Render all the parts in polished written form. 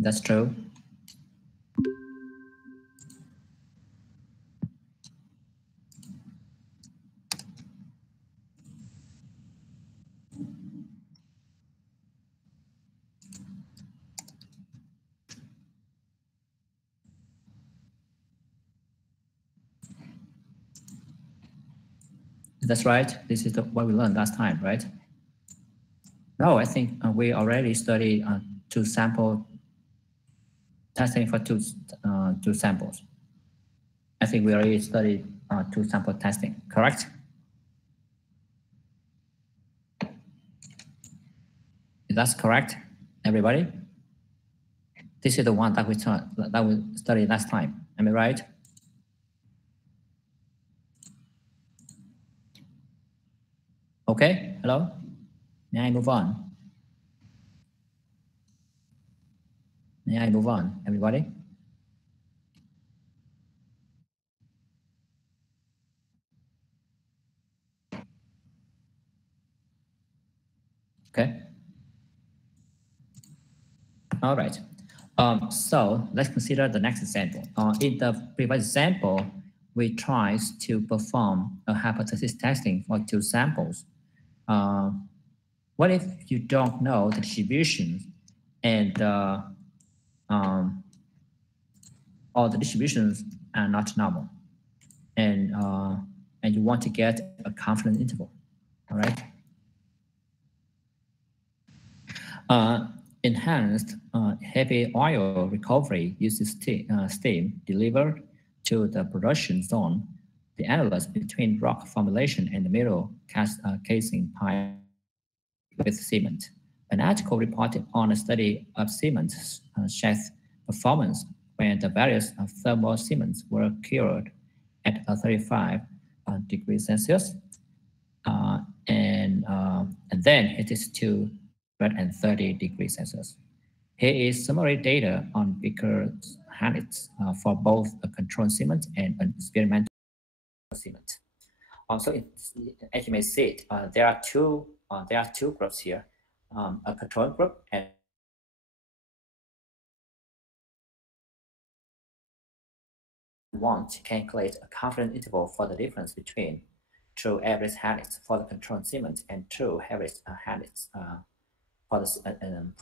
That's true. That's right. This is what we learned last time, right? No, I think we already studied two sample testing for two samples. I think we already studied two sample testing, correct? That's correct, everybody. This is the one that we studied last time. Am I right? Okay. Hello. May I move on? May I move on, everybody? Okay. All right. So let's consider the next example. In the previous example, we tried to perform a hypothesis testing for two samples. What if you don't know the distribution and all the distributions are not normal, and you want to get a confidence interval? All right. Enhanced heavy oil recovery uses steam delivered to the production zone, the annulus between rock formulation and the middle casing pipe with cement. An article reported on a study of cement sheath performance when the various thermal cements were cured at 35 degrees Celsius, and then it is to 130 degrees Celsius. Here is summary data on Baker's handits for both a control cement and an experimental cement. So as you may see, there are two groups here, a control group and want to calculate a confidence interval for the difference between true average handits for the control cement and true average handits for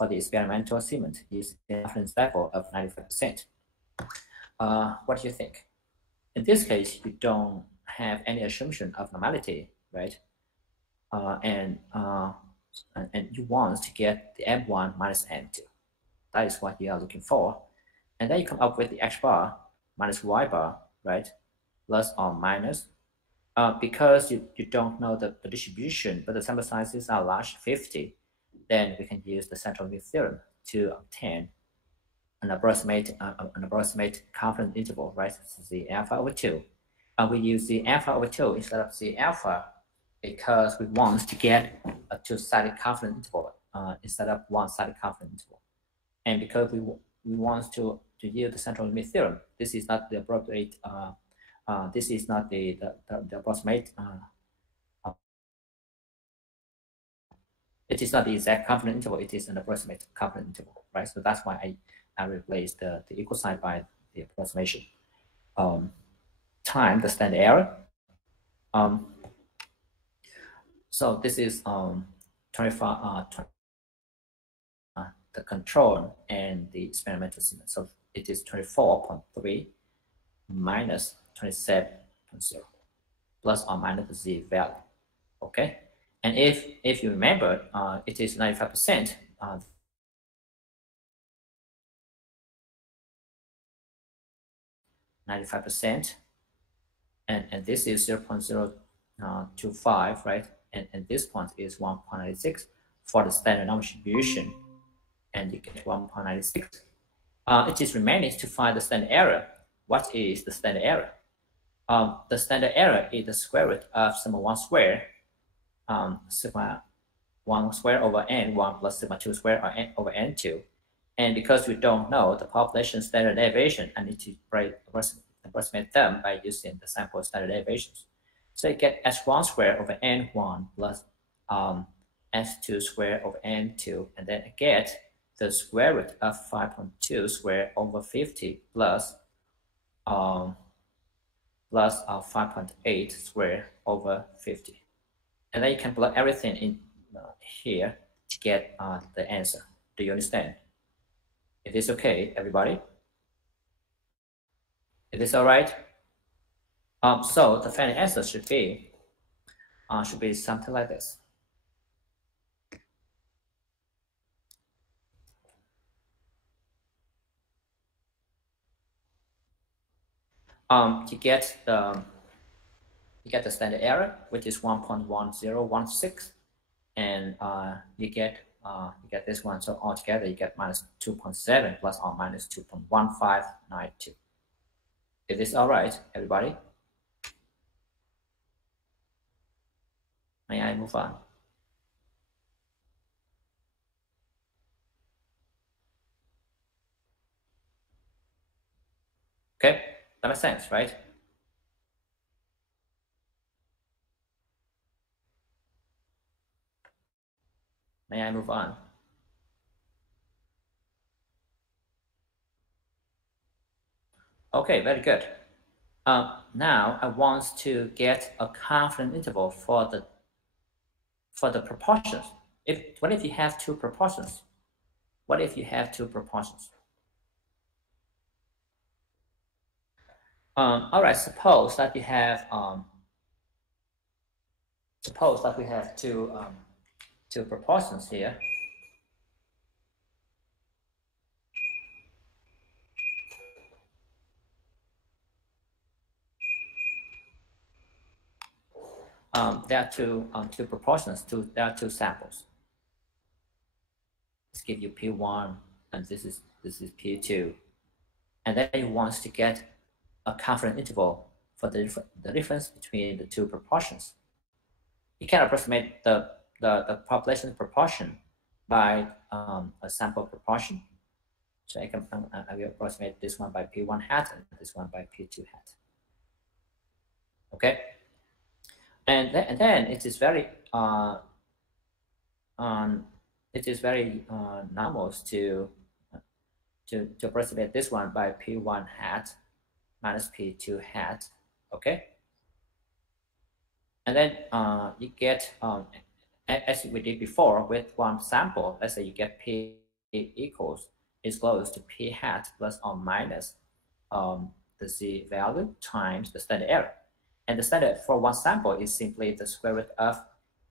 the experimental cement using a confidence level of 95%. What do you think? In this case, you don't have any assumption of normality, right? And you want to get the M1 minus M2. That is what you are looking for. And then you come up with the X bar minus Y bar, right? Plus or minus. Because you don't know the distribution, but the sample sizes are large, 50, then we can use the central limit theorem to obtain an approximate confidence interval, right? This is the alpha over 2. We use the alpha over 2 instead of the alpha because we want to get a two-sided confidence interval instead of one-sided confidence interval. And because we want to use the central limit theorem, this is not the appropriate. This is not the approximate. It is not the exact confidence interval. It is an approximate confidence interval, right? So that's why I replaced the equal sign by the approximation. Time the standard error. So this is 25. The control and the experimental cement. So it is 24.3 minus 27.0 plus or minus the z value. Okay. And if you remember, it is 95%. 95%, and this is 0.025, right? And this point is 1.96 for the standard normal distribution, and you get 1.96. It is remaining to find the standard error. What is the standard error? The standard error is the square root of sigma 1 square, sigma 1 square over n1 plus sigma 2 square over n2. And because we don't know the population standard deviation, I need to approximate them by using the sample standard deviations. So you get s1 square over n1 plus s2 square over n2, and then I get the square root of 5.2 squared over 50 plus 5.8 squared over 50. And then you can plug everything in here to get the answer. Do you understand? Is this okay, everybody? Is this all right? So the final answer should be something like this. You get the standard error, which is 1.1016, and you get this one. So altogether, you get minus 2.7 plus or minus 2.1592. Is this all right, everybody? May I move on? Okay, that makes sense, right? May I move on? Okay, very good. Now I want to get a confidence interval for the proportions. What if you have two proportions? What if you have two proportions? All right. Suppose that we have two proportions here. There are two proportions. There are two samples. Let's give you P1, and this is P2, and then you want to get a confidence interval for the difference between the two proportions. You can approximate the population proportion by a sample proportion. So I will approximate this one by P1 hat and this one by P2 hat. Okay, and then it is very normal to approximate this one by P1 hat minus P2 hat. Okay, and then you get as we did before with one sample. Let's say you get P is close to P hat plus or minus the Z value times the standard error. And the standard for one sample is simply the square root of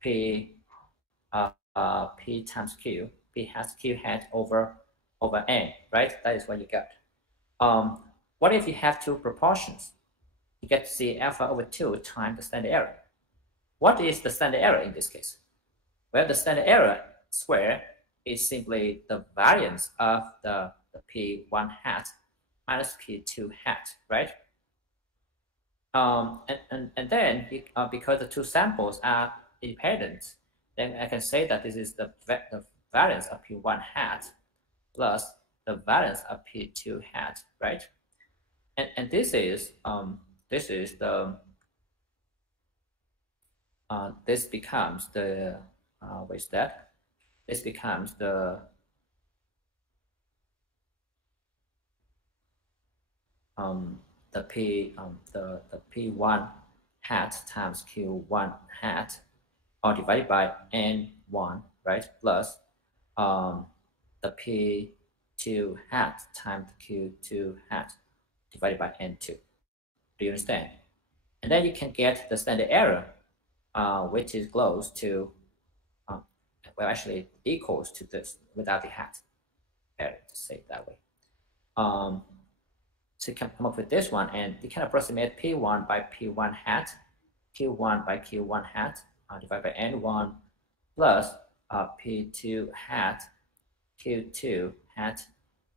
P times Q, P hat Q hat over N, right? That is what you get. What if you have two proportions? You get C alpha over 2 times the standard error. What is the standard error in this case? Well, the standard error square is simply the variance of the P1 hat minus P2 hat, right? And then because the two samples are independent, then I can say that this is the variance of P1 hat plus the variance of P2 hat, right? And this is the this becomes the what is that? This becomes the P1 hat times Q1 hat, or divided by N1, right? Plus the P2 hat times Q2 hat divided by N2. Do you understand? And then you can get the standard error, which is close to, well, actually equals to this without the hat. Better to say it that way. So you can come up with this one, and you can approximate P1 by P1 hat, Q1 by Q1 hat, divided by N1 plus P2 hat, Q2 hat,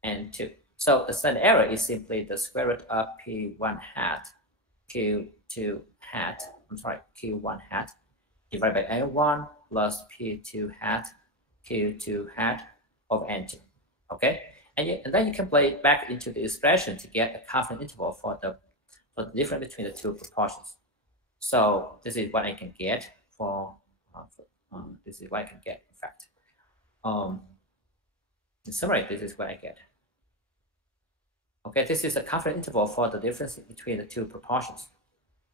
N2. So the standard error is simply the square root of P1 hat, Q2 hat, Q1 hat, divided by N1 plus P2 hat, Q2 hat of N2. Okay, and then you can play it back into the expression to get a confidence interval for the difference between the two proportions. So this is what I can get for this is what I can get, in fact. In summary, this is what I get. Okay, this is a confidence interval for the difference between the two proportions.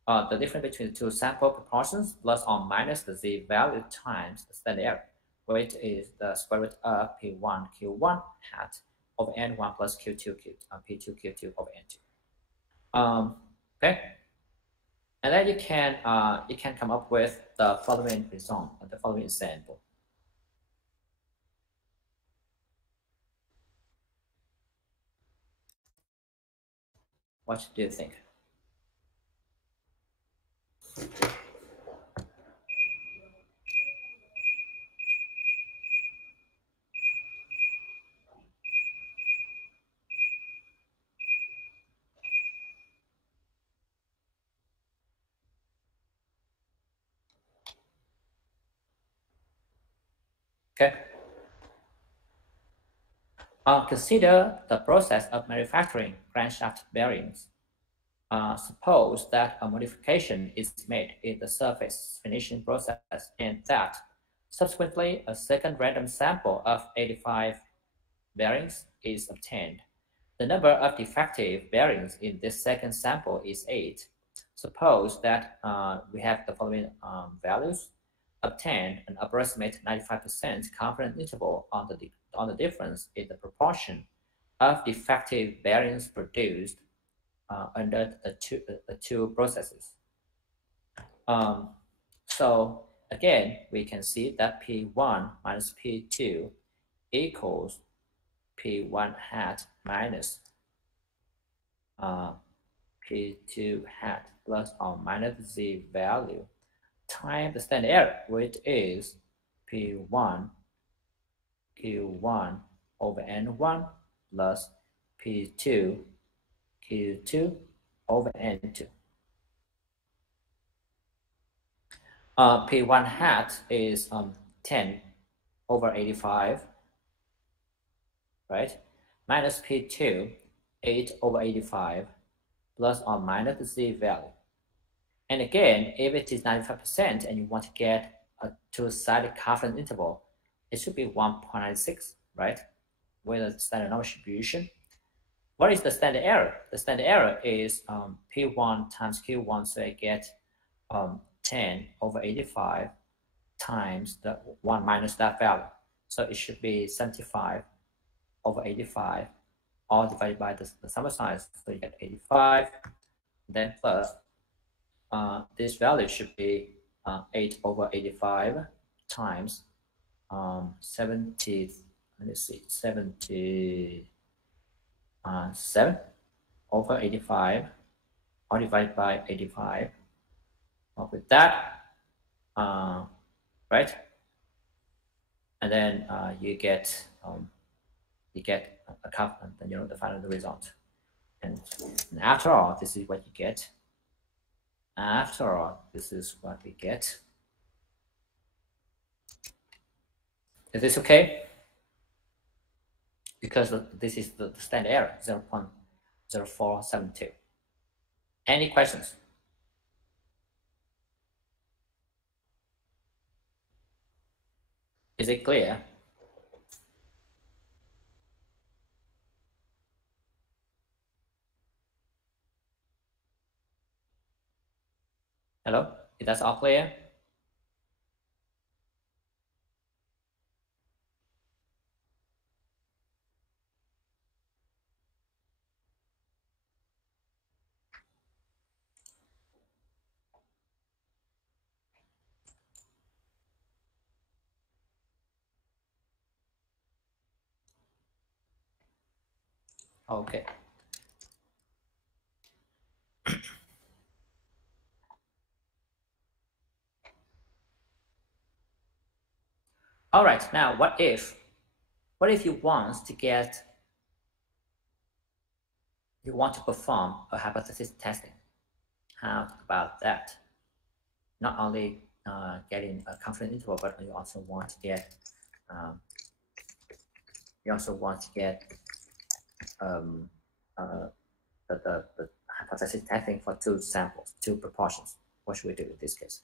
The difference between the two sample proportions plus or minus the z value times the standard error, which is the square root of p1 q1 hat over n1 plus q2 p2 q2 over n2. Okay, and then you can come up with the following result, the following example. What do you think? Okay. Consider the process of manufacturing crankshaft bearings. Suppose that a modification is made in the surface finishing process and that subsequently a second random sample of 85 bearings is obtained. The number of defective bearings in this second sample is 8. Suppose that we have the following values. Obtain an approximate 95% confidence interval on the difference in the proportion of defective bearings produced under the two processes. So again, we can see that P1 minus P2 equals P1 hat minus P2 hat plus or minus z value times the standard error, which is P1 Q1 over N1 plus P2 Q2 over N2. P1 hat is 10 over 85, right? Minus P2, 8 over 85, plus or minus the z value. And again, if it is 95% and you want to get a two-sided confidence interval, it should be 1.96, right? With a standard normal distribution. What is the standard error? The standard error is P1 times Q1, so I get 10 over 85 times the 1 minus that value. So it should be 75 over 85, all divided by the sample size. So you get 85, then plus this value should be 8 over 85 times 70, let me see, 77 over 85, all divided by 85. With that, right? And then you get a confidence, and the final result. And after all, this is what you get. After all, this is what we get. Is this okay? Because this is the standard error, 0.0472. Any questions? Is it clear? Hello? Is that all clear? Okay. All right, now what if you want to perform a hypothesis testing? How about that? Not only getting a confidence interval, but you also want to get the hypothesis testing for two samples, two proportions. What should we do in this case?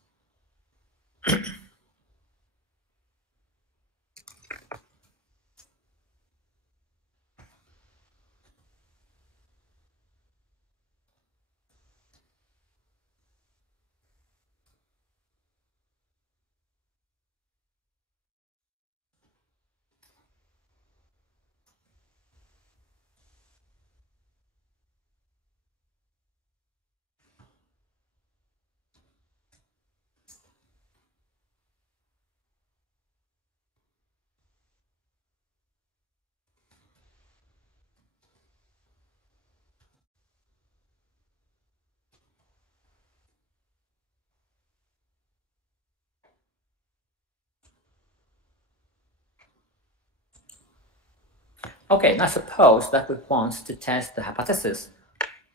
Okay, now suppose that we want to test the hypothesis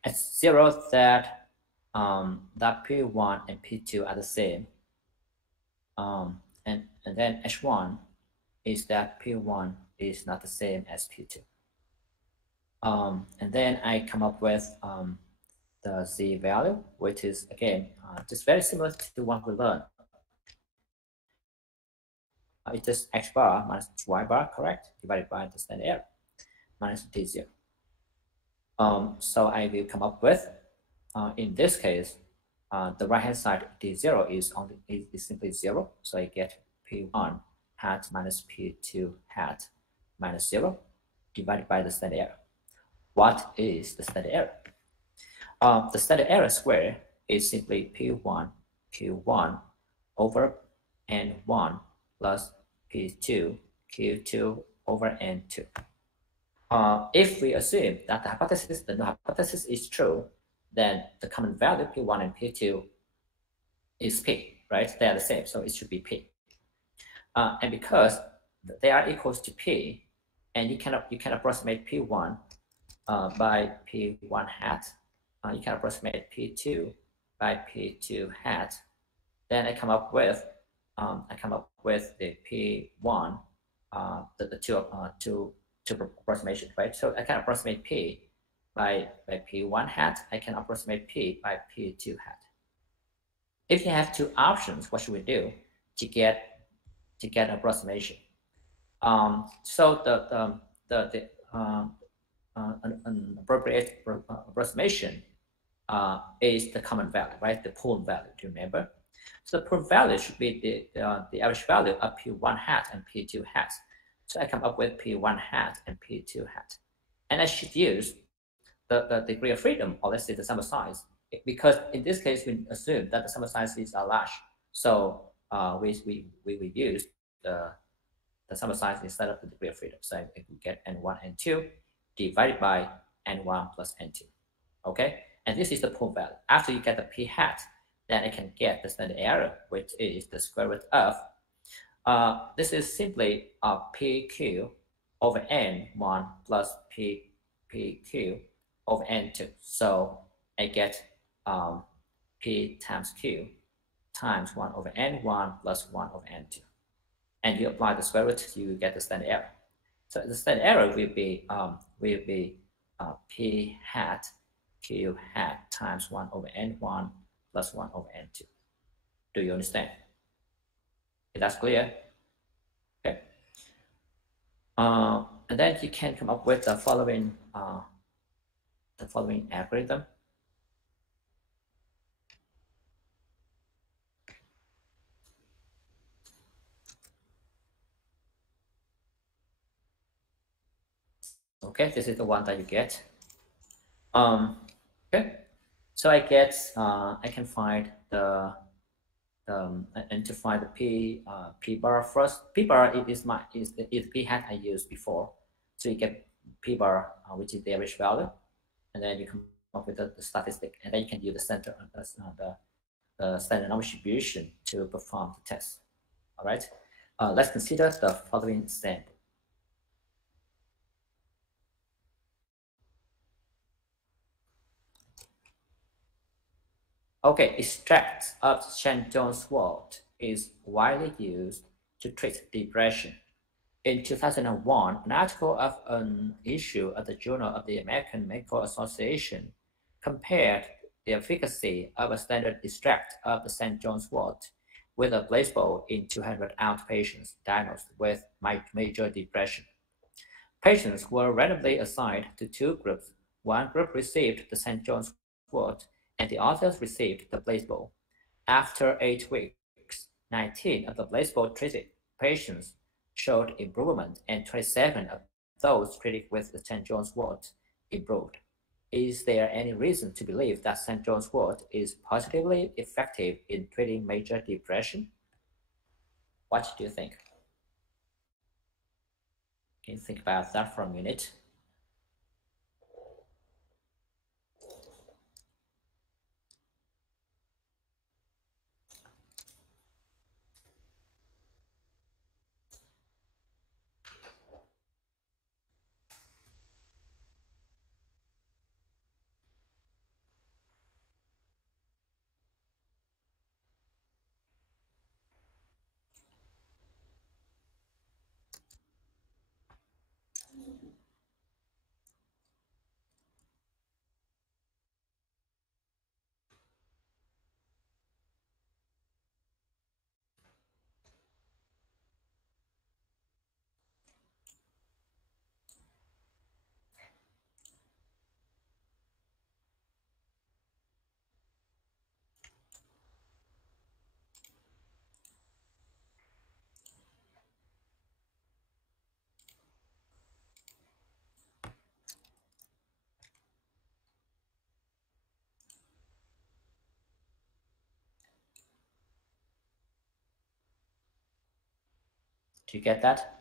at 0 that that P1 and P2 are the same. And then H1 is that P1 is not the same as P2. And then I come up with the Z value, which is again just very similar to what we learned. It's just X bar minus Y bar, correct? Divided by the standard error minus D0. So I will come up with, in this case, the right-hand side D0 is simply 0. So I get P1 hat minus P2 hat minus 0 divided by the standard error. What is the standard error? The standard error square is simply P1 Q1 over N1 plus P2 Q2 over N2. If we assume that the hypothesis is true, then the common value P1 and P2 is P, right? They are the same, so it should be P. And because they are equals to P, and you can approximate P1 by P1 hat, you can approximate P2 by P2 hat. Then I come up with the P1, the two approximation, right? So I can approximate P by P1 hat. I can approximate P by P2 hat. If you have two options, what should we do to get approximation? So an appropriate approximation is the common value, right? The pool value. Do you remember? So the pool value should be the average value of P1 hat and P2 hat. So I come up with P1 hat and P2 hat, and I should use the degree of freedom, or let's say the sample size, because in this case we assume that the sample sizes are large. So we use the sample size instead of the degree of freedom. So I can get N1 and 2 divided by N1 plus N2. Okay, and this is the pool value. After you get the P hat, then I can get the standard error, which is the square root of. This is simply PQ over N1 plus PQ over N2. So I get P times Q times 1 over N1 plus 1 over N2. And you apply the square root, you get the standard error. So the standard error will be P hat Q hat times 1 over N1 plus 1 over N2. Do you understand? Okay, that's clear? Okay. And then you can come up with the following algorithm. Okay, this is the one that you get. Okay, so I can find and to find the P bar first. P bar is the P hat I used before. So you get P bar, which is the average value, and then you come up with the statistic, and then you can use the standard normal distribution to perform the test. All right, let's consider the following example. Okay, extract of St. John's wort is widely used to treat depression. In 2001, an article of an issue of the Journal of the American Medical Association compared the efficacy of a standard extract of the St. John's wort with a placebo in 200 outpatients diagnosed with major depression. Patients were randomly assigned to two groups. One group received the St. John's wort, and the others received the placebo. After 8 weeks, 19 of the placebo-treated patients showed improvement, and 27 of those treated with the St. John's wort improved. Is there any reason to believe that St. John's wort is positively effective in treating major depression? What do you think? Can you think about that for a minute? you get that?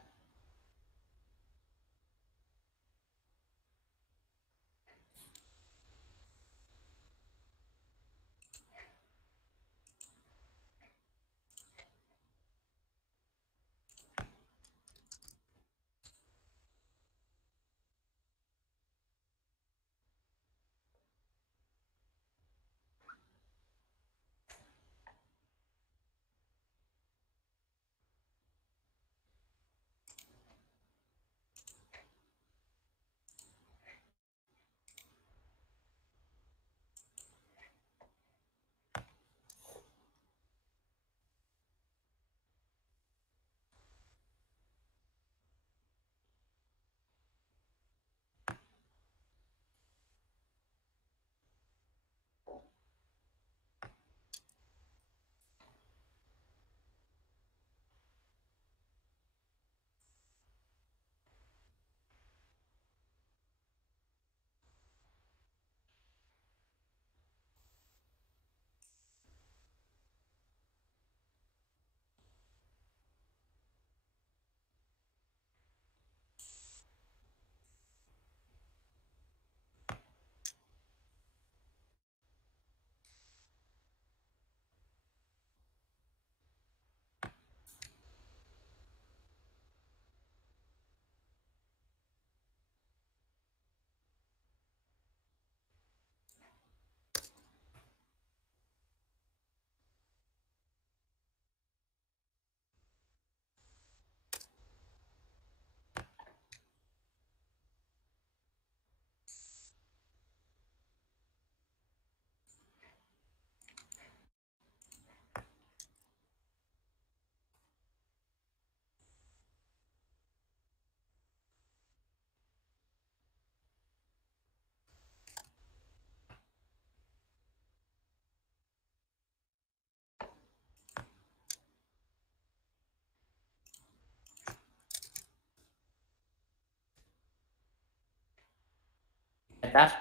Get that?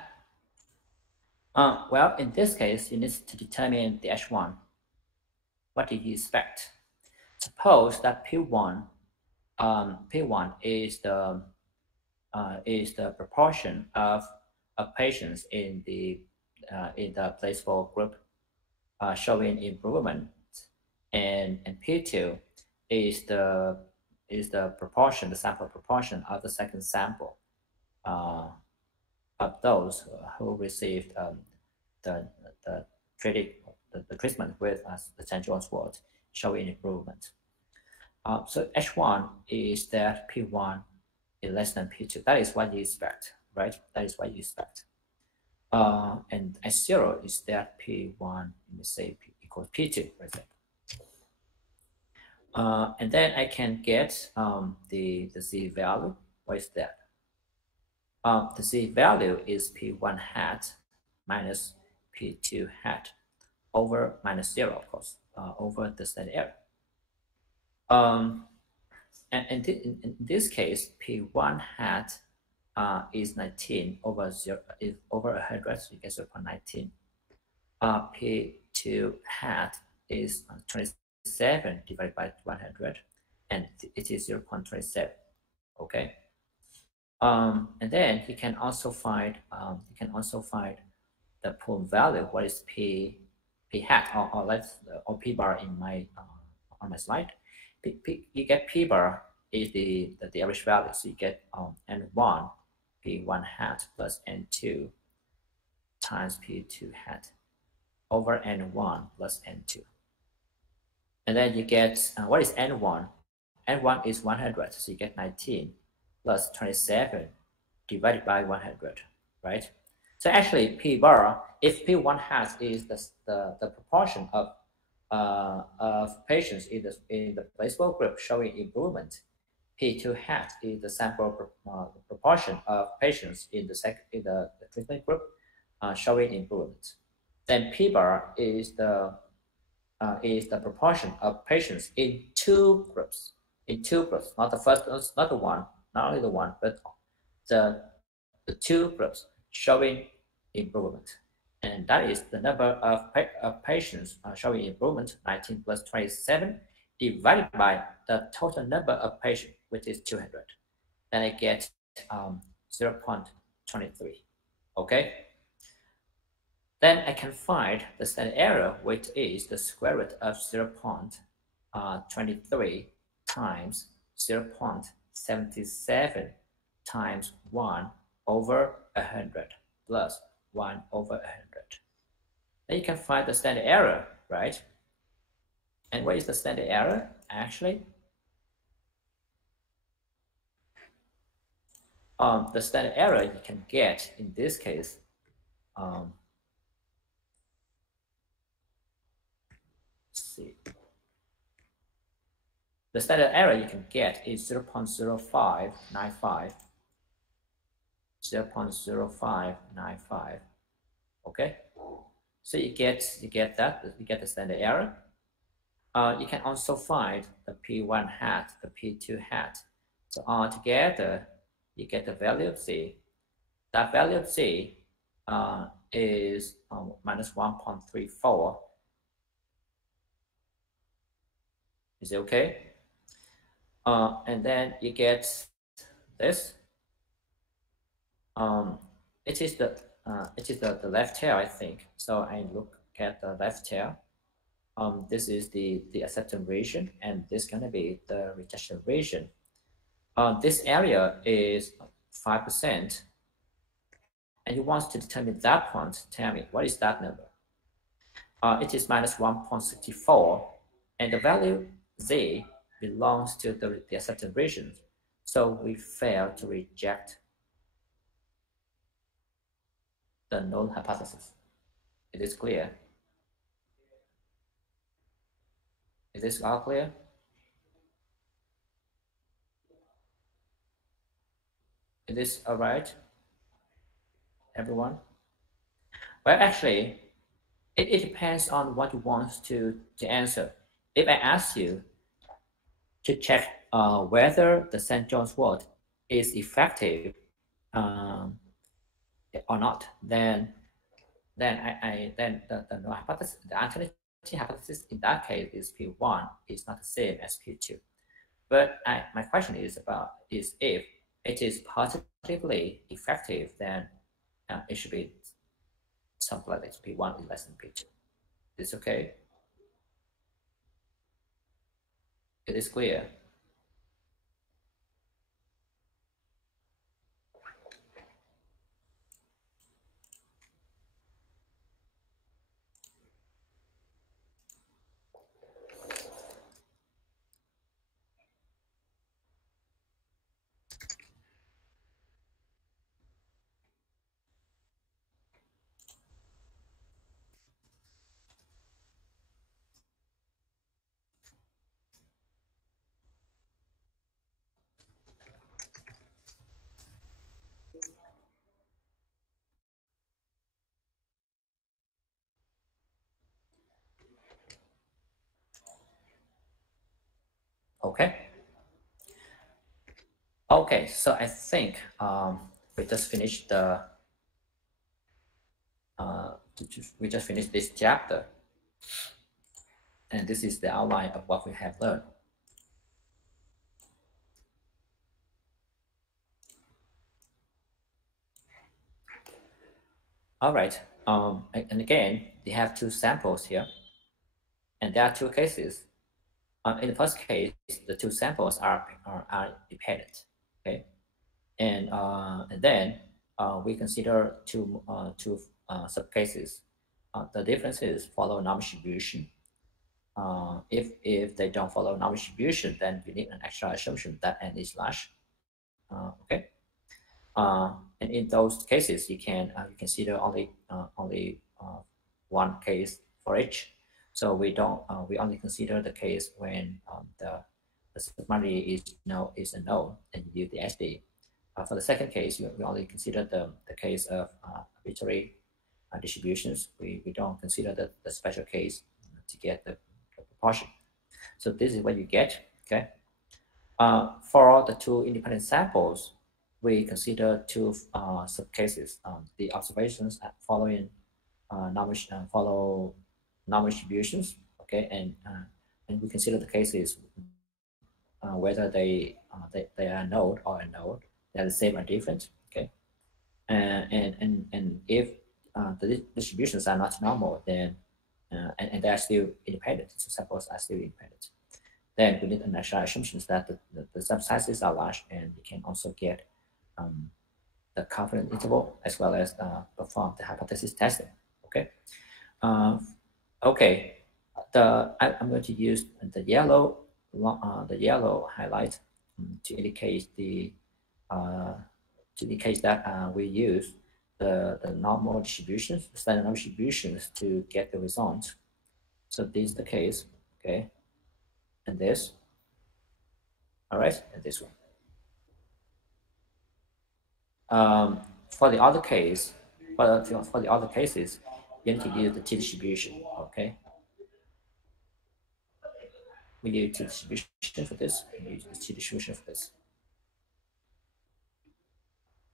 Well, in this case, you need to determine the H1. What do you expect? Suppose that P1 is the proportion of patients in the placebo group showing improvement, and P2 is the proportion, the sample proportion of the second sample of those who received the treatment with the St. John's wort showing improvement. So H1 is that P1 is less than P2. That is what you expect, right? That is what you expect. And H0 is that P1, let me say P equals P2, for example. And then I can get the Z value. What is that? The Z value is P1 hat minus P2 hat over minus 0, of course, over the standard error. And in this case, P1 hat is 19 over 0, is over 100, so you get 0.19. P2 hat is 27 divided by 100, and it is 0.27. Okay. And then you can also find the pool value. What is P hat or P bar in my on my slide? You get P bar is the average value, so you get N1 P1 hat plus N2 times P2 hat over N1 plus N2. And then you get what is N1? N1 is 100, so you get 19 plus 27 divided by 100, right? So actually, P bar, if P1 hat is the proportion of patients in the placebo group showing improvement, P2 hat is the sample proportion of patients in the treatment group showing improvement. Then P bar is the proportion of patients in two groups, not the first, not the one, not only the one, but the two groups showing improvement. And that is the number of patients showing improvement. 19 plus 27 divided by the total number of patients, which is 200. Then I get 0.23. Okay. Then I can find the standard error, which is the square root of 0.23 times 0.77 times 1 over 100 plus 1 over 100. Then you can find the standard error, right? And what is the standard error actually? The standard error you can get in this case, let's see. The standard error you can get is 0.0595. 0.0595. Okay, so you get the standard error. You can also find the P1 hat, the P2 hat. So altogether, you get the value of Z. That value of Z is minus 1.34. Is it okay? And then you get this. It is the left tail, I think. So I look at the left tail. This is the acceptance region, and this is going to be the rejection region. This area is 5%, and you want to determine that point. Tell me, what is that number? It is minus 1.64, and the value Z belongs to the acceptance region. So we fail to reject the null hypothesis. It is clear. Is this all clear? Is this all right, everyone? Well, actually, it depends on what you want to answer. If I ask you to check whether the St. John's wort is effective or not, then the null hypothesis, the alternative hypothesis in that case is P1 is not the same as P2. But my question is if it is positively effective, then it should be something like this. P1 is less than P2. Is okay? It is clear. Okay. Okay, so I think we just finished this chapter, and this is the outline of what we have learned. All right, and again, we have two samples here, and there are two cases. In the first case, the two samples are dependent. Okay, and then we consider two subcases. The differences follow normal distribution. If they don't follow normal distribution, then we need an extra assumption that n is large. Okay, and in those cases, you can consider only one case for each. So we only consider the case when the subquantity is unknown, and you use the SD. For the second case, we only consider the case of arbitrary distributions. We don't consider the special case to get the proportion. So this is what you get. Okay. For the two independent samples, we consider two subcases. The observations following follow normal distributions. Okay, and and we consider the cases whether they are node or a node, they are the same or different. Okay, and if the distributions are not normal, then and they are still independent, so samples are still independent, then we need initial assumptions that the subsizes are large, and we can also get the confidence interval as well as perform the hypothesis testing. Okay. Okay. I'm going to use the yellow highlight to indicate that we use the normal distributions, the standard normal distributions to get the result. So this is the case. Okay. And this. All right, and this one. For the other case, for the other cases, you need to use the T distribution. Okay, we use T distribution for this. We use the T distribution for this.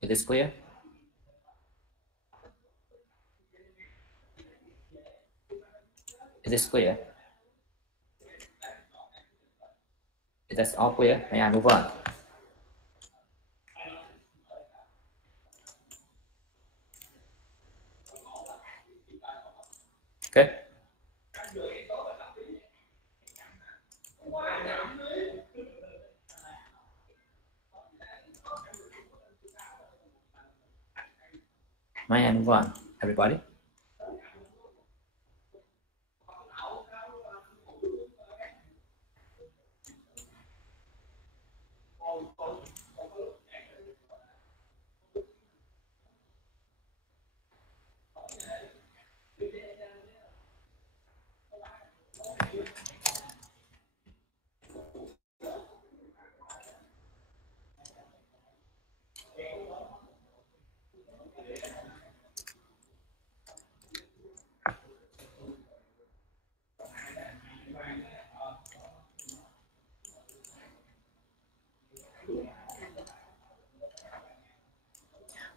Is this clear? Is this clear? Is that all clear? May I move on? Okay. May I move on, everybody?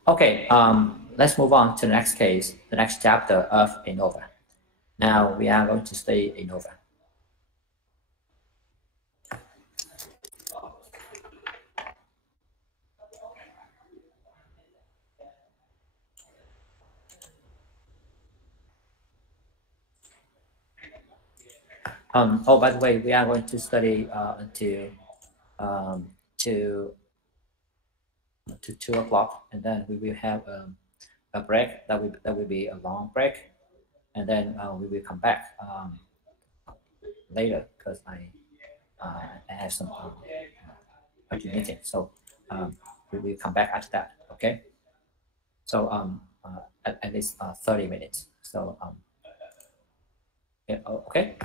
Okay, let's move on to the next case, the next chapter of ANOVA. Now we are going to study ANOVA. Oh, by the way, we are going to study until to 2 o'clock, and then we will have a break. That will be a long break, and then we will come back later because I have some urgent meeting. So we will come back after that. Okay. So at least 30 minutes. So yeah. Okay.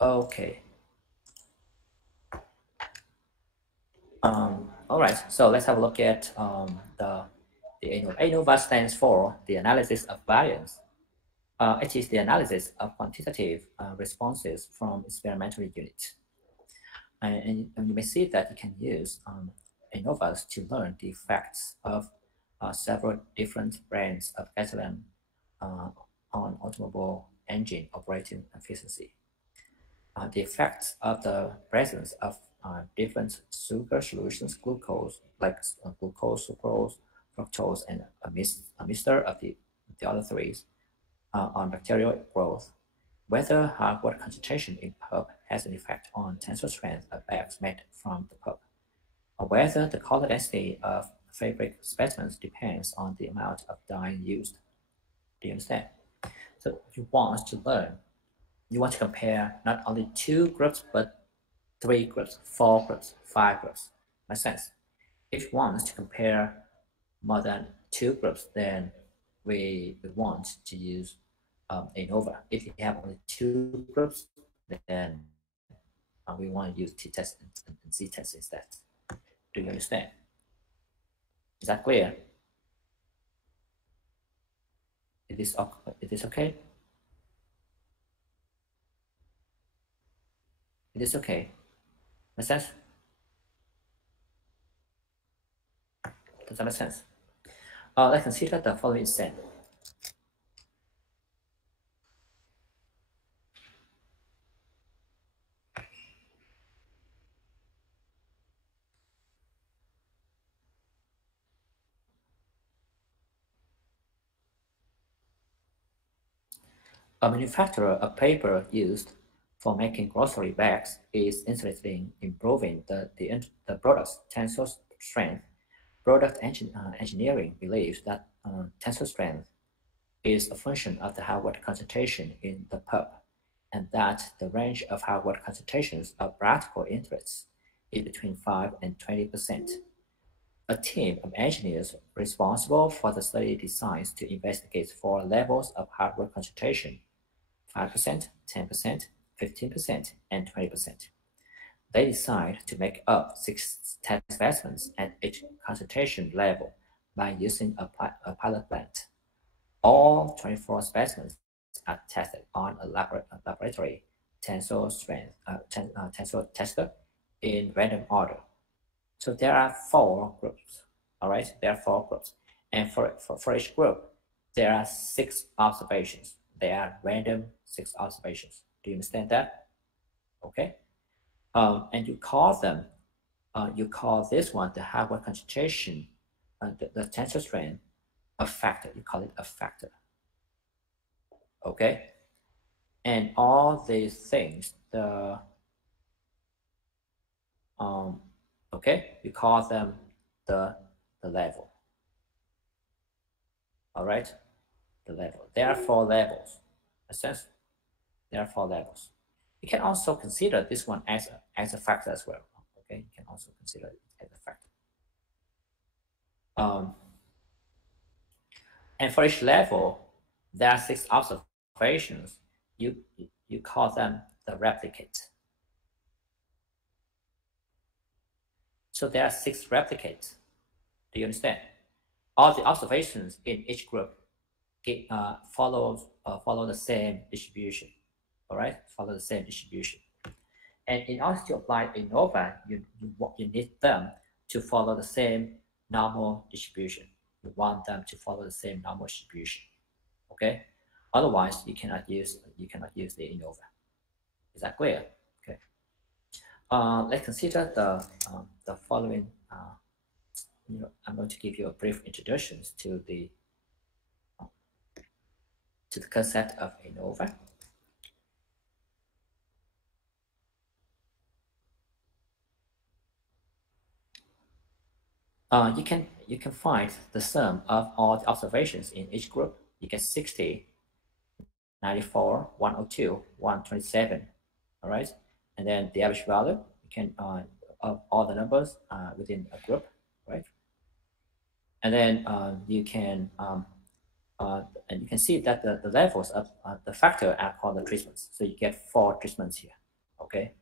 Okay. All right. So let's have a look at the ANOVA. ANOVA stands for the analysis of variance. It is the analysis of quantitative responses from experimental units. And you may see that you can use ANOVAs to learn the effects of several different brands of gasoline on automobile engine operating efficiency. The effects of the presence of different sugar solutions, glucose, like glucose, sucrose, fructose, and a mixture of the other three on bacterial growth. Whether hardwood concentration in pulp has an effect on tensile strength of bags made from the pulp, or whether the color density of fabric specimens depends on the amount of dye used. Do you understand? So you want to learn. You want to compare not only 2 groups, but 3 groups, 4 groups, 5 groups. Makes sense? If you want to compare more than 2 groups, then we want to use ANOVA. If you have only 2 groups, then we want to use t-test and z-test instead. Do you understand? Is that clear? It is okay? It is okay. Make sense? Does that make sense? Let's consider the following example. A manufacturer of paper used for making grocery bags is interested in improving the product's tensile strength. Product engineering believes that tensile strength is a function of the hardware concentration in the pulp, and that the range of hardware concentrations of practical interests is between 5 and 20%. A team of engineers responsible for the study decides to investigate 4 levels of hardware concentration: 5%, 10%, 15%, and 20%. They decide to make up 6 test specimens at each concentration level by using a pilot plant. All 24 specimens are tested on a laboratory tensile tester in random order. So there are 4 groups. All right, there are 4 groups, and for each group, there are 6 observations. They are random 6 observations. Do you understand that? Okay. And you call them, you call this one the hardware concentration, the tensile strength, a factor. You call it a factor. Okay. And all these things, okay, you call them the level. All right, the level. There are 4 levels. Makes sense? There are 4 levels. You can also consider this one as a factor as well. Okay, you can also consider it as a factor. And for each level, there are 6 observations. You call them the replicate. So there are 6 replicates. Do you understand? All the observations in each group follow the same distribution. All right, follow the same distribution. And in order to apply ANOVA, you need them to follow the same normal distribution. You want them to follow the same normal distribution. Okay. Otherwise, you cannot use the ANOVA. Is that clear? Okay. Let's consider the following. I'm going to give you a brief introduction to the concept of ANOVA. You can find the sum of all the observations in each group. You get 60, 94, 102, 127. All right, and then the average value you can of all the numbers within a group, right? And then you can see that the levels of the factor are called the treatments. So you get 4 treatments here. Okay.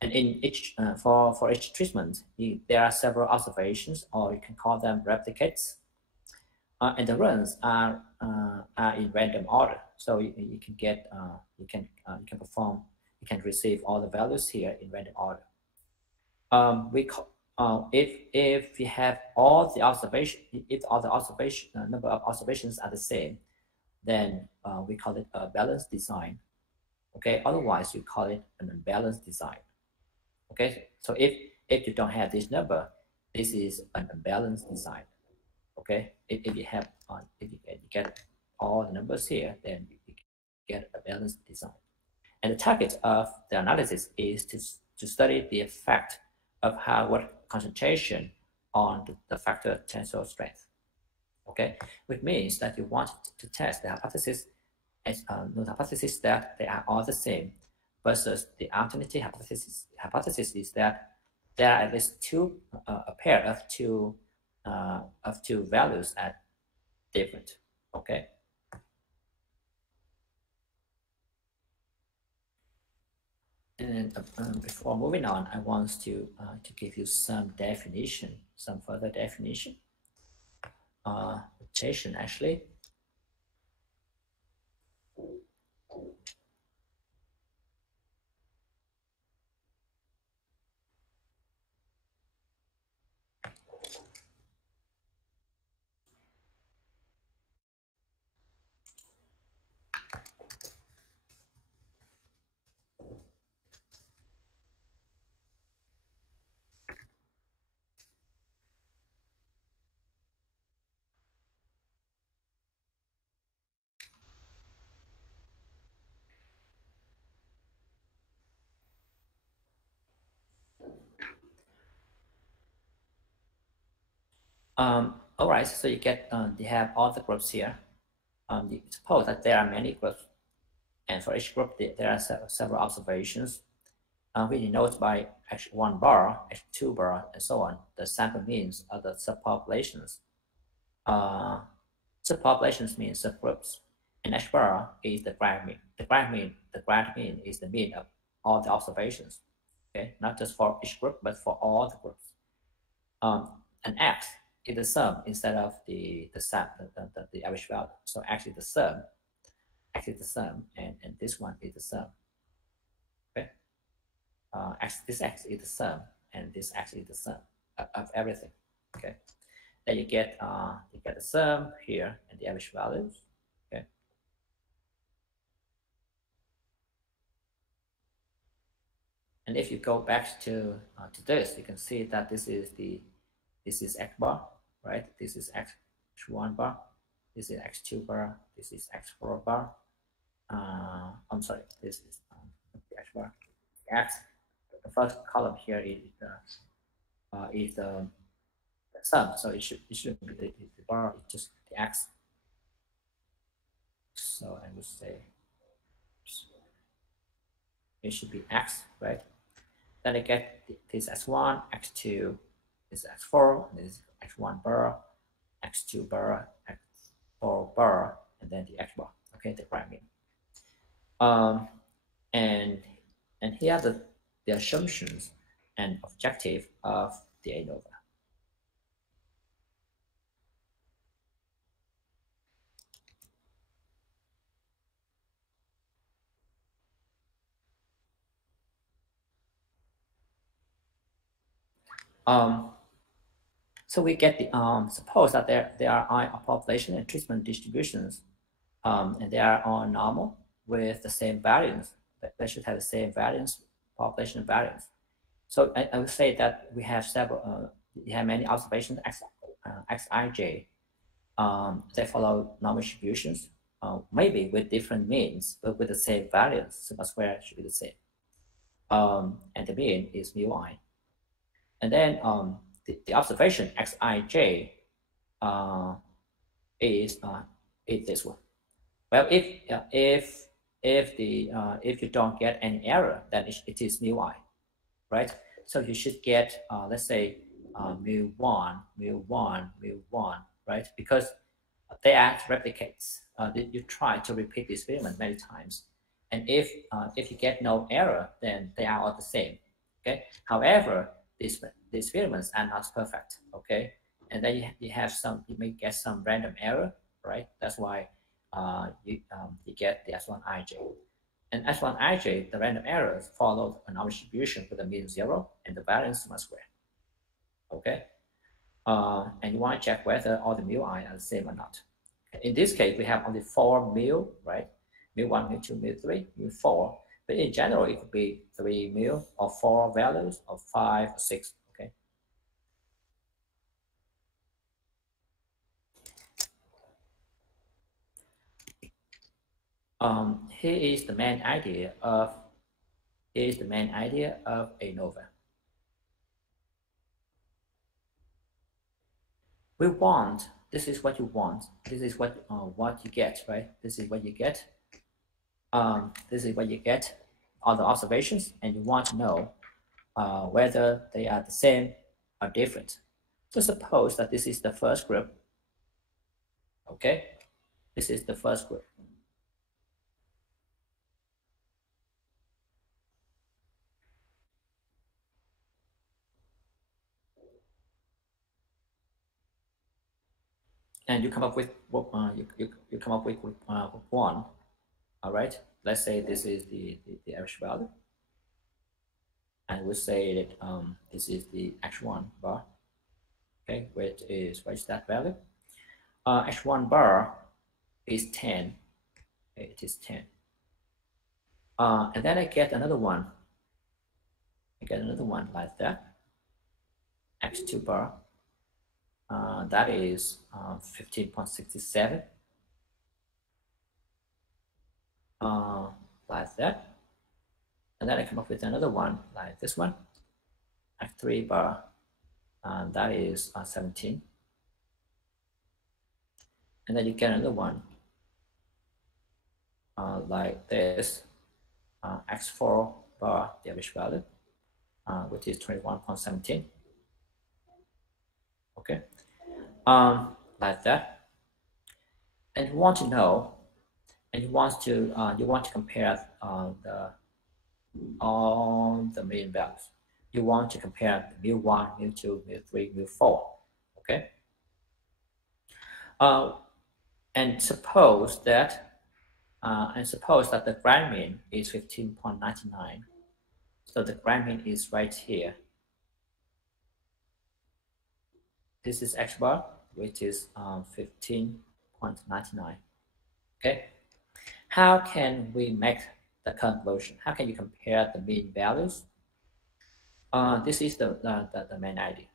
And in each for each treatment, there are several observations, or you can call them replicates, and the runs are in random order. So you can get you can receive all the values here in random order. If we have all the observation, if all the observation number of observations are the same, then we call it a balanced design. Okay. Otherwise, you call it an unbalanced design. Okay, so if you don't have this number, this is an unbalanced design. Okay, if you have if you get all the numbers here, then you get a balanced design. And the target of the analysis is to study the effect of hardware concentration on the factor tensile strength. Okay, which means that you want to test the hypothesis as the hypothesis that they are all the same, versus the alternative hypothesis is that there are at least a pair of two values at different. Okay. And before moving on, I want to give you some further definition. Notation actually. All right, so you get you have all the groups here. You suppose that there are many groups, and for each group there are several observations, which denoted by H1 bar, H2 bar, and so on. The sample means of the subpopulations. Subpopulations mean subgroups, and H bar is the grand mean. The grand mean is the mean of all the observations. Okay, not just for each group, but for all the groups. And X is the sum instead of the sum, the average value. So actually the sum, and this one is the sum. Okay, this X is the sum, and this X is the sum of everything. Okay, then you get the sum here and the average values. Okay. And if you go back to this, you can see that this is X bar, right? This is X1 bar, this is X2 bar, this is X4 bar. I'm sorry, this is the X bar. X, the first column here is the sum, so it shouldn't be the bar, it's just the X. So I would say it should be X, right? Then I get this X1, X2, this X4, and this X1 bar, X2 bar, X4 bar, and then the X bar. Okay, the prime mean. And here are the assumptions and objective of the ANOVA. So we get the suppose that there are population and treatment distributions, and they are all normal with the same variance. They should have the same variance, population variance. So I would say that we have several, we have many observations Xij. They follow normal distributions, maybe with different means, but with the same variance. Sigma square should be the same. And the mean is mu I. And then the observation Xij is this one. Well, if you don't get any error, then it is mu I, right? So you should get let's say mu one, right? Because they act replicates. You try to repeat this experiment many times, and if you get no error, then they are all the same. Okay. However, these experiments are not perfect. Okay, and then you may get some random error, right? That's why you get the S1ij. And S1ij, the random errors follow a normal distribution with a mean 0 and the variance sigma square. Okay, and you want to check whether all the mu I are the same or not. In this case, we have only 4 mu, right? Mu 1, mu 2, mu 3, mu 4. But in general, it could be 3 mu or 4 values or 5 or 6. Okay. Here is the main idea of ANOVA. We want, this is what you want. This is what you get, right? This is what you get. This is what you get, all the observations, and you want to know whether they are the same or different. So suppose that this is the first group. Okay, this is the first group. And you come up with you come up with one. All right, let's say this is the average value, and we'll say that this is the H1 bar. Okay, what is that value? H1 bar is 10. Okay, it is 10. And then I get another one. I get another one like that. X2 bar. That is 15.67. Like that. And then I come up with another one like this one. F3 bar. That is 17. And then you get another one like this, x4 bar, the average value, which is 21.17. Okay, like that. And you want to know, and you want to compare all the mean values. You want to compare mu1, mu2, mu3, mu4. Okay. And suppose that the grand mean is 15.99. So the grand mean is right here. This is x bar, which is 15.99. Okay. How can we make the conclusion? How can you compare the mean values? This is the main idea.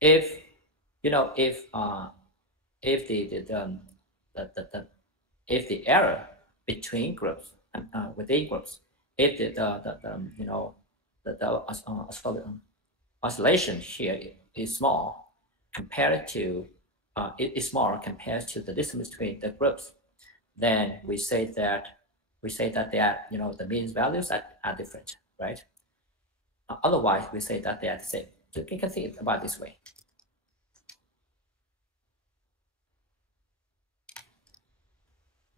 If if the error between groups within groups, if the oscillation here is small compared to it is small compared to the distance between the groups, then we say that they are, the mean values are different, right? Otherwise, we say that they are the same. So you can think about it this way.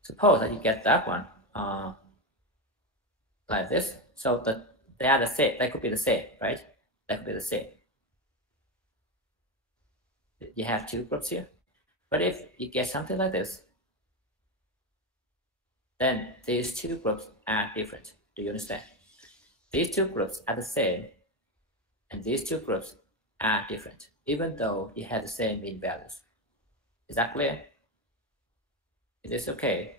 Suppose that you get that one like this. So that they are the same. That could be the same, right? That could be the same. You have two groups here. But if you get something like this, then these two groups are different. Do you understand? These two groups are the same, and these two groups are different, even though you have the same mean values. Is that clear? Is this okay?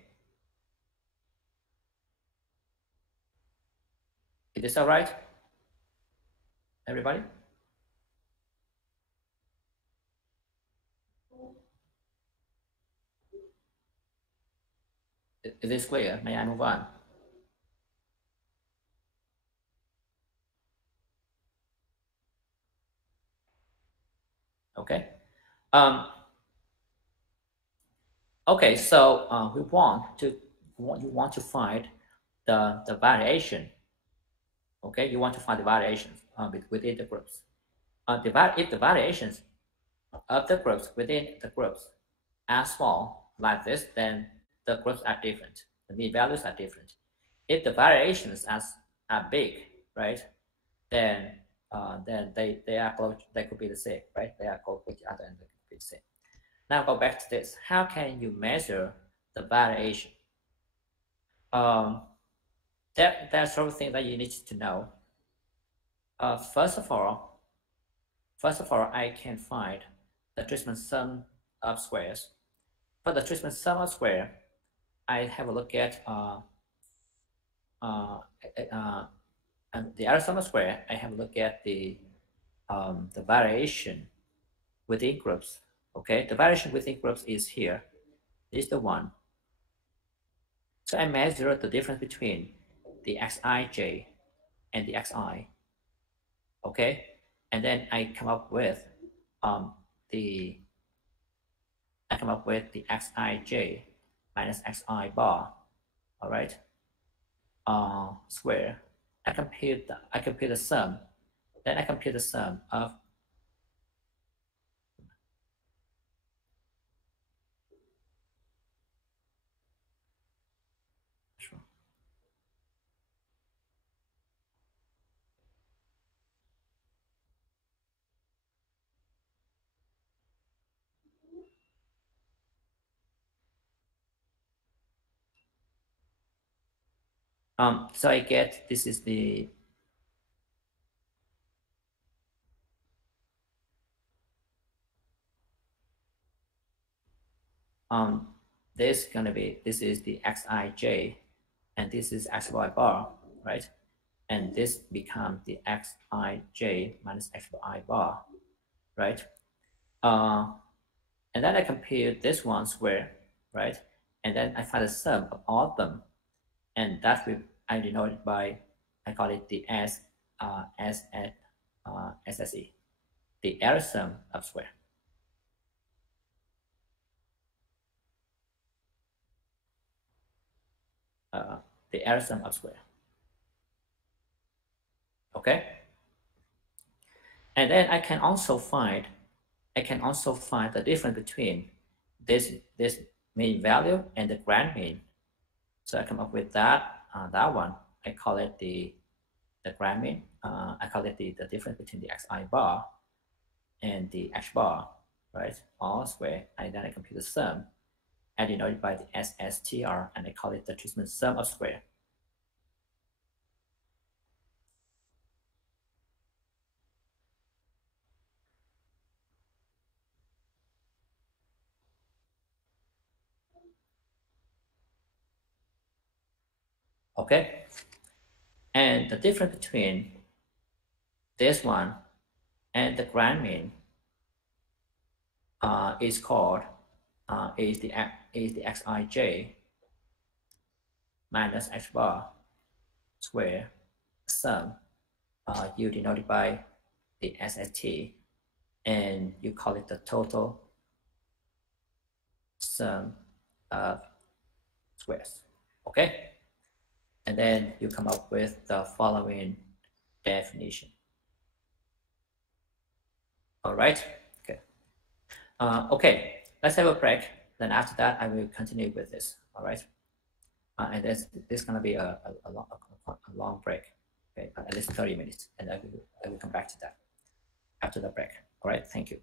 Is this all right, everybody? Is this clear? May I move on? Okay. Okay, so you want to find the variation. Okay, you want to find the variations within the groups. If the variations of the groups within the groups are small like this, then the groups are different. The mean values are different. If the variations are big, right, then they are close. They could be the same, right? They are close to each other and they could be the same. Now go back to this. How can you measure the variation? There are several things that you need to know. First of all, I can find the treatment sum of squares. For the treatment sum of square, I have a look at and the other sum of square. I have a look at the variation within groups. Okay, the variation within groups is here. This is the one. So I measure the difference between the xij and the xi. Okay, and then I come up with the xij minus xi bar. All right, square. I compute the sum. Then I compute the sum of so I get this is the this is the xij and this is xy bar, right? And this becomes the xij minus xy bar, right? And then I compute this one square, right? And then I find the sum of all of them, and that will I denote it by, I call it the SSE, the error sum of square. the error sum of square. Okay, and then I can also find the difference between this mean value and the grand mean. So I come up with that one. I call it the grand mean. I call it the difference between the xi bar and the h bar, right? All square. And then I compute the sum and denoted by the SSTR, and I call it the treatment sum of square. Okay, and the difference between this one and the grand mean is called is the xij minus h bar square sum. You denote it by the SST, and you call it the total sum of squares. Okay, and then you come up with the following definition. All right. Okay. Okay. Let's have a break. Then after that, I will continue with this. All right. And this is gonna be a long break. Okay, at least 30 minutes, and I will come back to that after the break. All right. Thank you.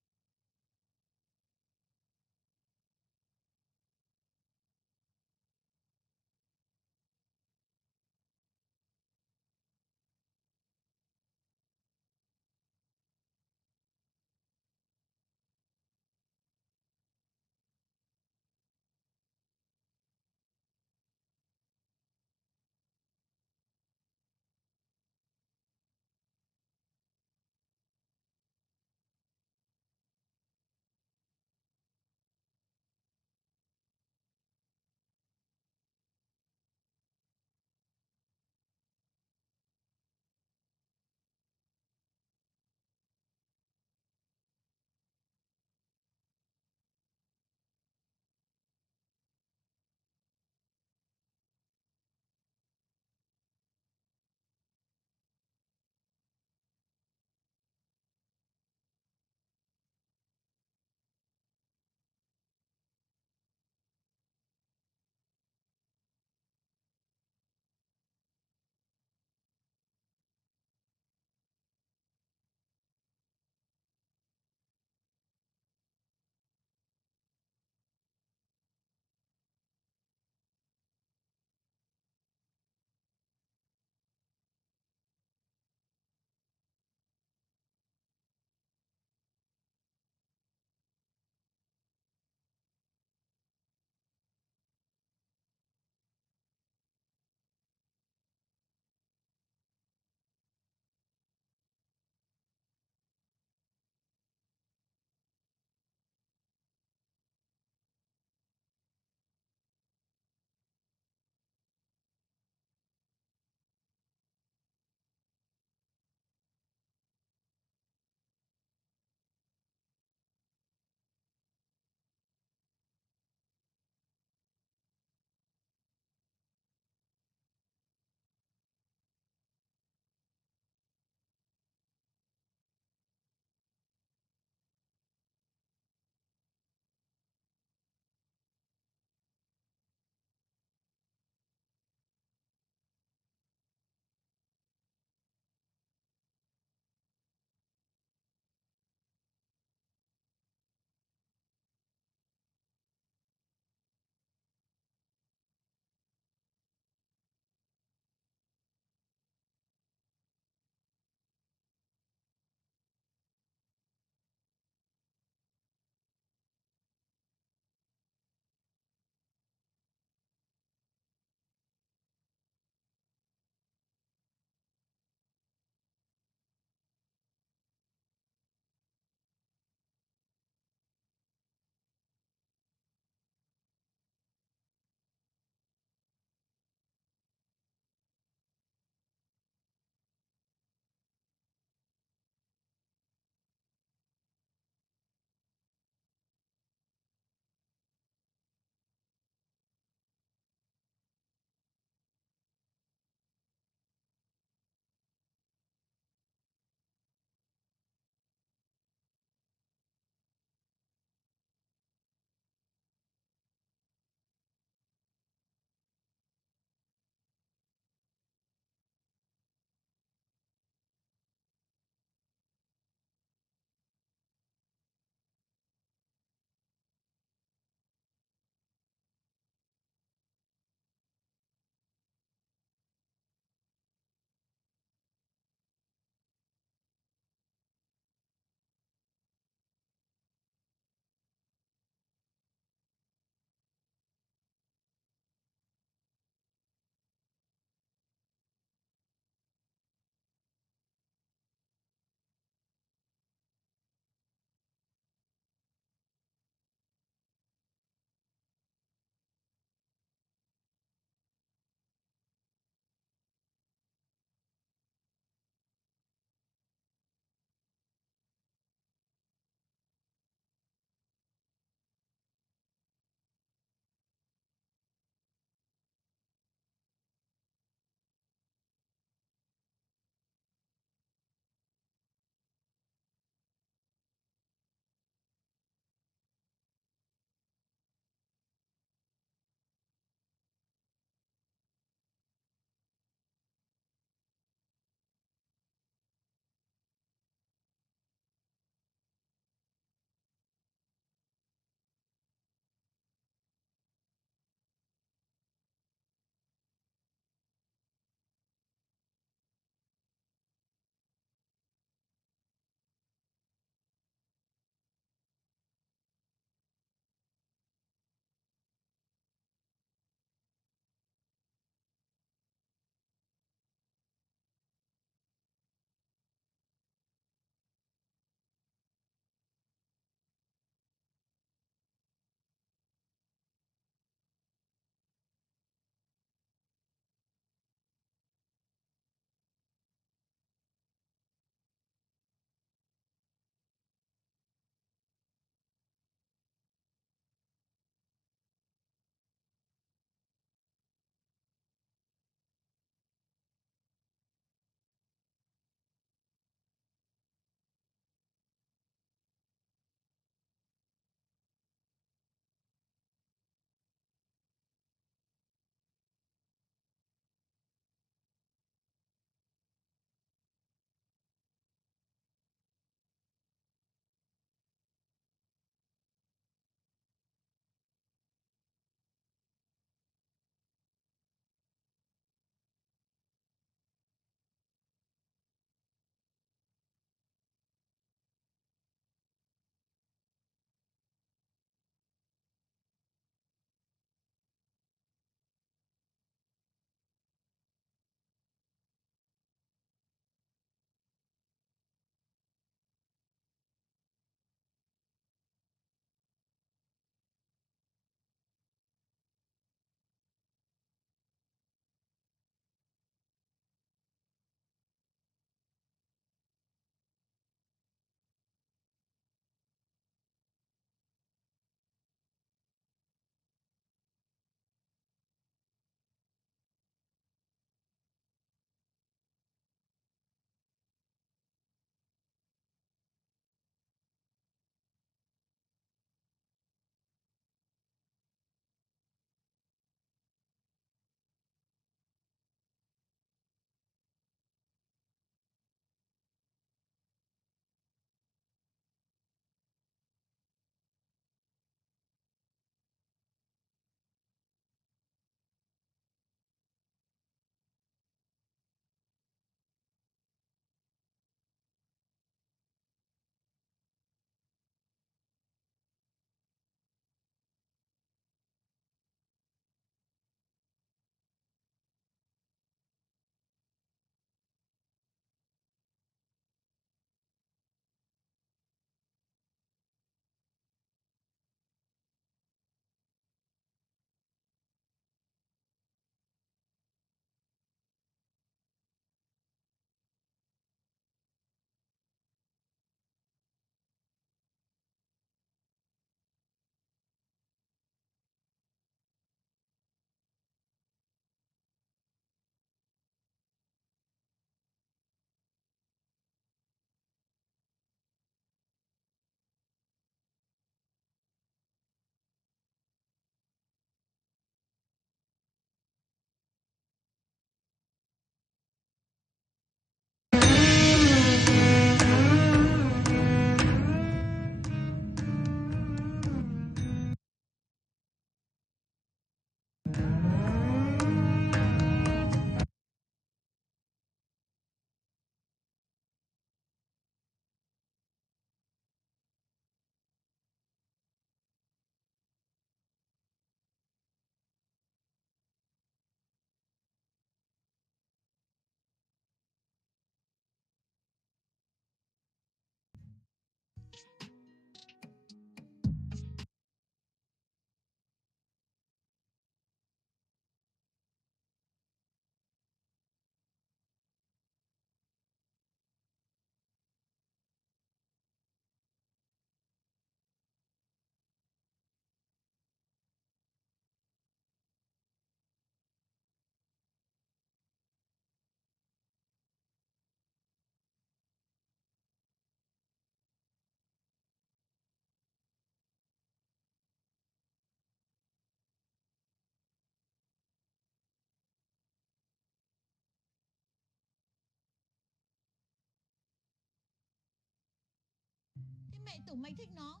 mẹ tưởng mày thích nó.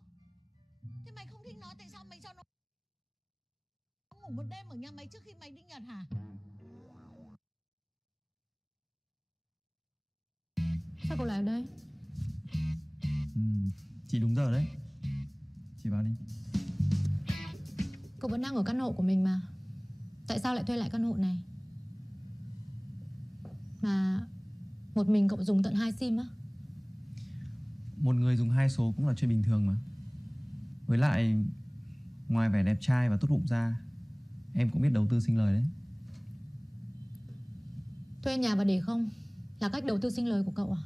Thế mày không thích nó, tại sao mày cho nó ngủ một đêm ở nhà mày trước khi mày đi Nhật hả? Sao cậu lại ở đây? Chị đúng giờ đấy. Chị vào đi. Cậu vẫn đang ở căn hộ của mình mà. Tại sao lại thuê lại căn hộ này? Mà một mình cậu dùng tận 2 sim á? Một người dùng 2 số cũng là chuyện bình thường mà. Với lại ngoài vẻ đẹp trai và tốt bụng ra, em cũng biết đầu tư sinh lời đấy. Thuê nhà và để không là cách đầu tư sinh lời của cậu à?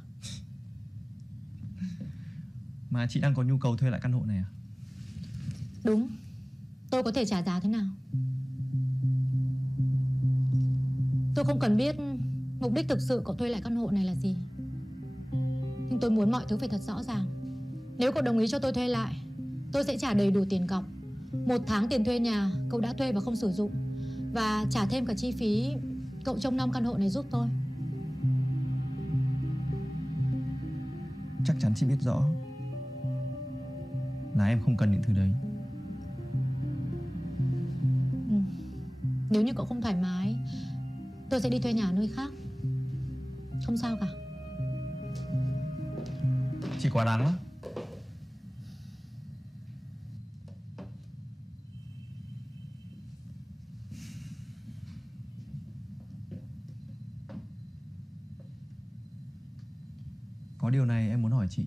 Mà chị đang có nhu cầu thuê lại căn hộ này à? Đúng. Tôi có thể trả giá thế nào? Tôi không cần biết mục đích thực sự cậu thuê lại căn hộ này là gì, nhưng tôi muốn mọi thứ phải thật rõ ràng. Nếu cậu đồng ý cho tôi thuê lại, tôi sẽ trả đầy đủ tiền cọc, 1 tháng tiền thuê nhà cậu đã thuê và không sử dụng, và trả thêm cả chi phí cậu trông nom căn hộ này giúp tôi. Chắc chắn chị biết rõ là em không cần những thứ đấy. Nếu như cậu không thoải mái, tôi sẽ đi thuê nhà ở nơi khác. Không sao cả. Chị quá đáng lắm. Có điều này em muốn hỏi chị.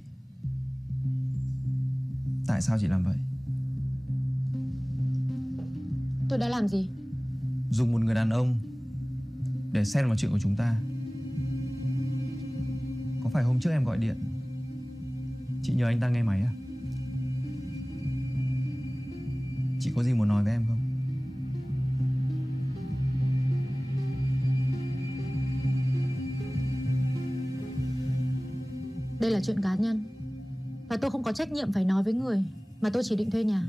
Tại sao chị làm vậy? Tôi đã làm gì? Dùng một người đàn ông để xen vào chuyện của chúng ta. Có phải hôm trước em gọi điện, chị nhờ anh ta nghe máy à? Chị có gì muốn nói với em không? Đây là chuyện cá nhân, và tôi không có trách nhiệm phải nói với người mà tôi chỉ định thuê nhà.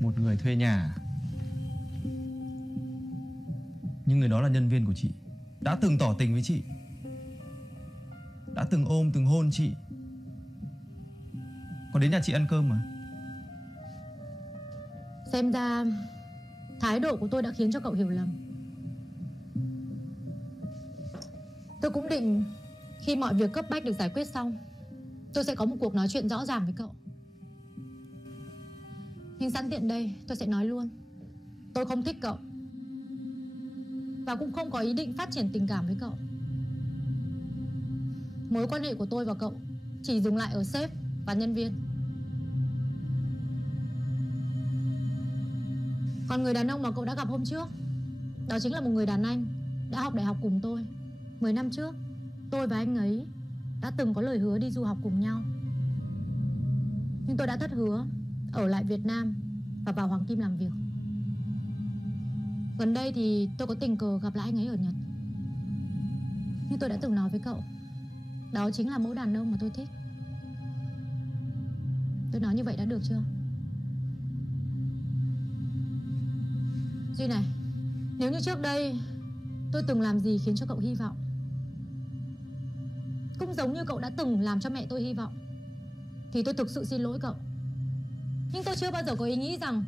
Một người thuê nhà, nhưng người đó là nhân viên của chị, đã từng tỏ tình với chị, đã từng ôm, từng hôn chị, còn đến nhà chị ăn cơm mà. Xem ra thái độ của tôi đã khiến cho cậu hiểu lầm. Tôi cũng định khi mọi việc cấp bách được giải quyết xong, tôi sẽ có một cuộc nói chuyện rõ ràng với cậu. Nhưng sẵn tiện đây, tôi sẽ nói luôn, tôi không thích cậu, và cũng không có ý định phát triển tình cảm với cậu. Mối quan hệ của tôi và cậu chỉ dừng lại ở sếp và nhân viên. Còn người đàn ông mà cậu đã gặp hôm trước, đó chính là một người đàn anh đã học đại học cùng tôi. 10 năm trước, tôi và anh ấy đã từng có lời hứa đi du học cùng nhau, nhưng tôi đã thất hứa ở lại Việt Nam và vào Hoàng Kim làm việc. Gần đây thì tôi có tình cờ gặp lại anh ấy ở Nhật. Như tôi đã từng nói với cậu, đó chính là mẫu đàn ông mà tôi thích. Tôi nói như vậy đã được chưa? Duy này, nếu như trước đây tôi từng làm gì khiến cho cậu hy vọng, cũng giống như cậu đã từng làm cho mẹ tôi hy vọng, thì tôi thực sự xin lỗi cậu. Nhưng tôi chưa bao giờ có ý nghĩ rằng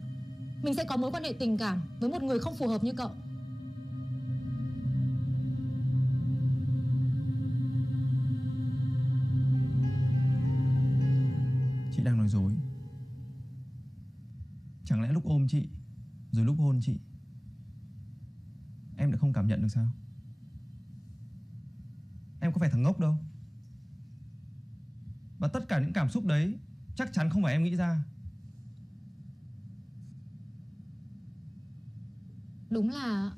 mình sẽ có mối quan hệ tình cảm với một người không phù hợp như cậu. Chị đang nói dối. Chẳng lẽ lúc ôm chị, rồi lúc hôn chị, em đã không cảm nhận được sao? Em có phải thằng ngốc đâu. Và tất cả những cảm xúc đấy chắc chắn không phải em nghĩ ra. Đúng là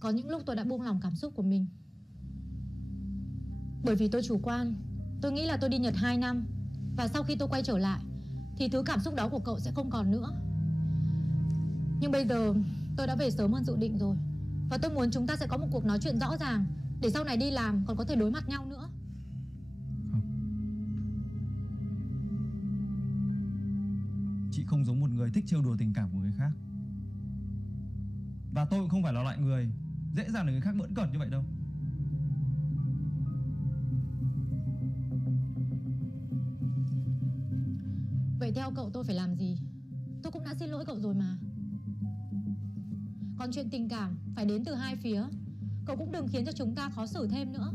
có những lúc tôi đã buông lỏng cảm xúc của mình, bởi vì tôi chủ quan. Tôi nghĩ là tôi đi Nhật 2 năm, và sau khi tôi quay trở lại thì thứ cảm xúc đó của cậu sẽ không còn nữa. Nhưng bây giờ tôi đã về sớm hơn dự định rồi, và tôi muốn chúng ta sẽ có một cuộc nói chuyện rõ ràng, để sau này đi làm còn có thể đối mặt nhau nữa. Không. Chị không giống một người thích trêu đùa tình cảm của người khác. Và tôi cũng không phải là loại người dễ dàng để người khác bỡn cợt như vậy đâu. Vậy theo cậu tôi phải làm gì? Tôi cũng đã xin lỗi cậu rồi mà. Còn chuyện tình cảm phải đến từ hai phía. Cậu cũng đừng khiến cho chúng ta khó xử thêm nữa.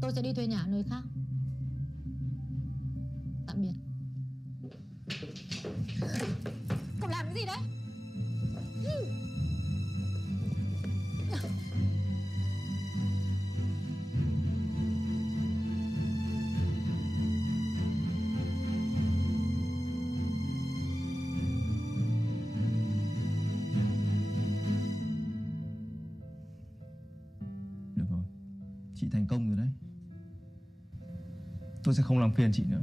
Tôi sẽ đi thuê nhà ở nơi khác. Tạm biệt. Cậu làm cái gì đấy? Được rồi, chị thành công rồi đấy. Tôi sẽ không làm phiền chị nữa.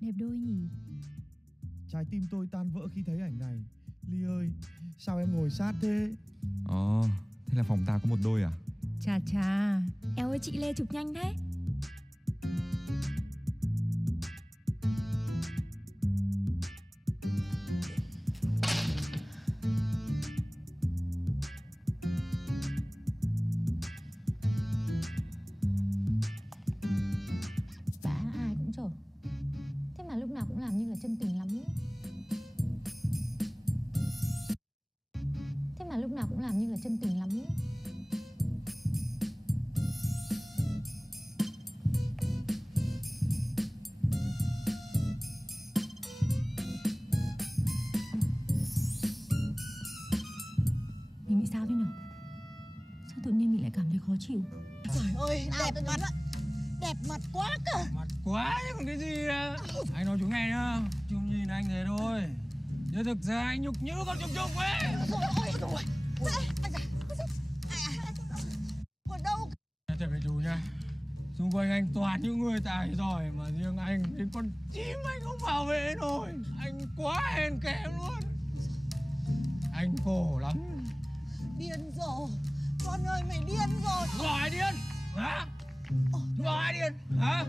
Đẹp đôi nhỉ? Trái tim tôi tan vỡ khi thấy ảnh này. Ly ơi, sao em ngồi sát thế? Ồ, thế là phòng ta có một đôi à? Chà chà, eo ơi chị Lê chụp nhanh thế. Bả ai cũng chở. Thế mà lúc nào cũng làm như là chân tình lắm. Thế mà lúc nào cũng làm như là chân tình lắm. Mình bị sao thế nhỉ? Sao tự nhiên mình lại cảm thấy khó chịu? Trời ơi, đẹp mặt. Đẹp mặt quá cơ. Mặt quá chứ còn cái gì à? Anh nói chú nghe nhá, chú nhìn anh thế thôi, chứ thực ra anh nhục như con trùng trùng ấy. Rồi. Ở đâu? Thật với chú nhá, xung quanh anh toàn những người tài giỏi mà riêng anh đến con chim anh không bảo vệ nổi. Anh quá hèn kém luôn. Anh khổ lắm. Điên rồi. Con ơi, mày điên rồi. Gọi ai điên? Hả? Gọi ai điên? Hả?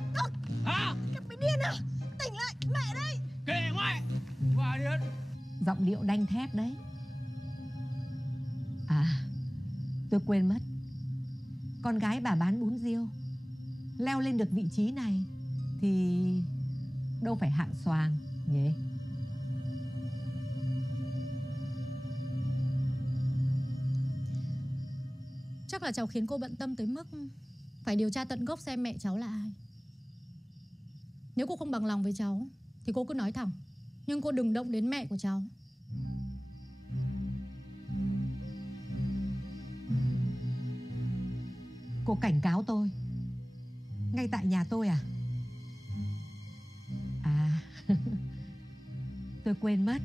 Hả? Mày điên à? Tỉnh lại, mẹ đây. Kệ mày. Gọi ai điên? Giọng điệu đanh thép đấy. À, tôi quên mất. Con gái bà bán bún riêu leo lên được vị trí này thì đâu phải hạng xoàng nhỉ? Chắc là cháu khiến cô bận tâm tới mức phải điều tra tận gốc xem mẹ cháu là ai. Nếu cô không bằng lòng với cháu thì cô cứ nói thẳng, nhưng cô đừng động đến mẹ của cháu. Cô cảnh cáo tôi ngay tại nhà tôi à? À, tôi quên mất.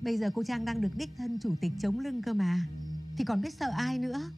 Bây giờ cô Trang đang được đích thân chủ tịch chống lưng cơ mà, thì còn biết sợ ai nữa.